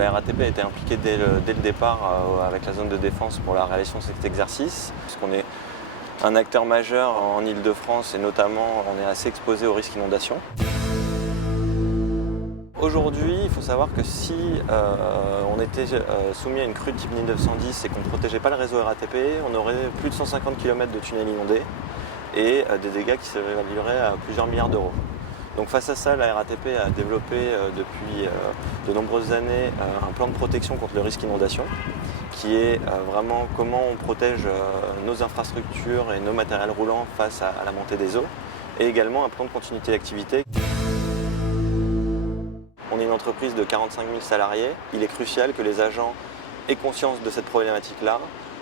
La RATP a été impliquée dès le départ avec la zone de défense pour la réalisation de cet exercice, puisqu'on est un acteur majeur en Île-de-France et notamment on est assez exposé au risque inondation. Aujourd'hui, il faut savoir que si on était soumis à une crue de type 1910 et qu'on ne protégeait pas le réseau RATP, on aurait plus de 150 km de tunnels inondés et des dégâts qui s'évalueraient à plusieurs milliards d'euros. Donc face à ça, la RATP a développé depuis de nombreuses années un plan de protection contre le risque inondation, qui est vraiment comment on protège nos infrastructures et nos matériels roulants face à la montée des eaux, et également un plan de continuité d'activité. On est une entreprise de 45 000 salariés. Il est crucial que les agents aient conscience de cette problématique-là,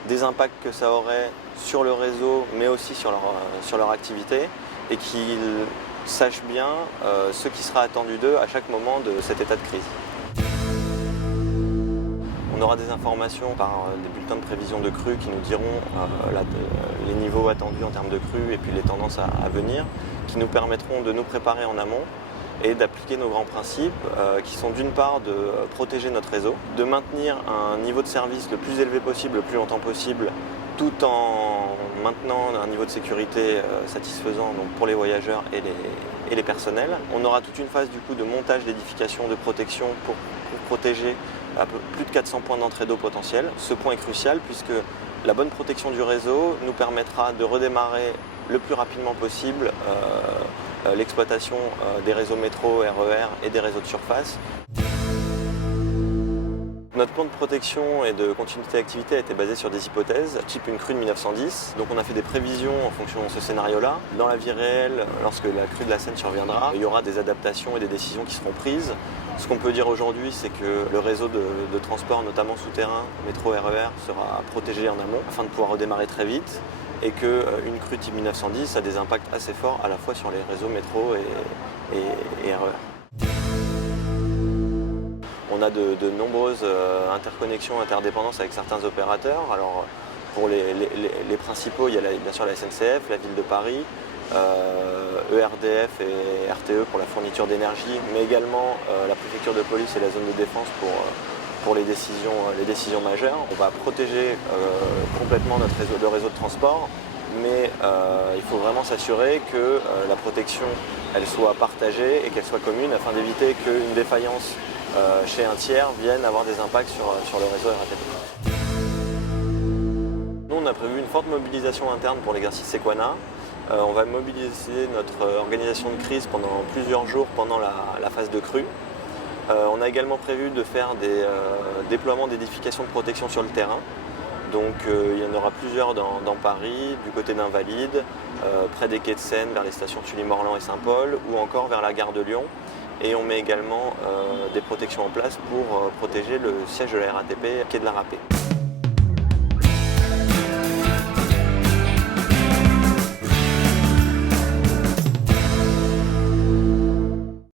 des impacts que ça aurait sur le réseau, mais aussi sur leur activité, et qu'ils sachent bien ce qui sera attendu d'eux à chaque moment de cet état de crise. On aura des informations par des bulletins de prévision de crue qui nous diront les niveaux attendus en termes de crue et puis les tendances à venir, qui nous permettront de nous préparer en amont et d'appliquer nos grands principes qui sont d'une part de protéger notre réseau, de maintenir un niveau de service le plus élevé possible, le plus longtemps possible, tout en maintenant un niveau de sécurité satisfaisant donc pour les voyageurs et les personnels. On aura toute une phase du coup de montage d'édifications de protection pour protéger à peu plus de 400 points d'entrée d'eau potentiels. Ce point est crucial puisque la bonne protection du réseau nous permettra de redémarrer le plus rapidement possible l'exploitation des réseaux métro, RER et des réseaux de surface. Notre plan de protection et de continuité d'activité a été basé sur des hypothèses, type une crue de 1910. Donc on a fait des prévisions en fonction de ce scénario-là. Dans la vie réelle, lorsque la crue de la Seine surviendra, il y aura des adaptations et des décisions qui seront prises. Ce qu'on peut dire aujourd'hui, c'est que le réseau de transport, notamment souterrain, métro, RER, sera protégé en amont afin de pouvoir redémarrer très vite et qu'une crue type 1910 a des impacts assez forts à la fois sur les réseaux métro et RER. On a de nombreuses interconnexions, interdépendances avec certains opérateurs. Alors, pour les principaux, il y a bien sûr la SNCF, la Ville de Paris, ERDF et RTE pour la fourniture d'énergie, mais également la préfecture de police et la zone de défense pour les décisions majeures. On va protéger complètement le réseau de transport, mais il faut vraiment s'assurer que la protection elle soit partagée et qu'elle soit commune afin d'éviter qu'une défaillance chez un tiers vienne avoir des impacts sur le réseau RATP. Nous, on a prévu une forte mobilisation interne pour l'exercice Sequana. On va mobiliser notre organisation de crise pendant plusieurs jours pendant la phase de crue. On a également prévu de faire des déploiements d'édifications de protection sur le terrain. Donc il y en aura plusieurs dans Paris, du côté d'Invalide, près des quais de Seine, vers les stations Sully-Morland et Saint-Paul, ou encore vers la gare de Lyon. Et on met également des protections en place pour protéger le siège de la RATP, quai de la Râpée.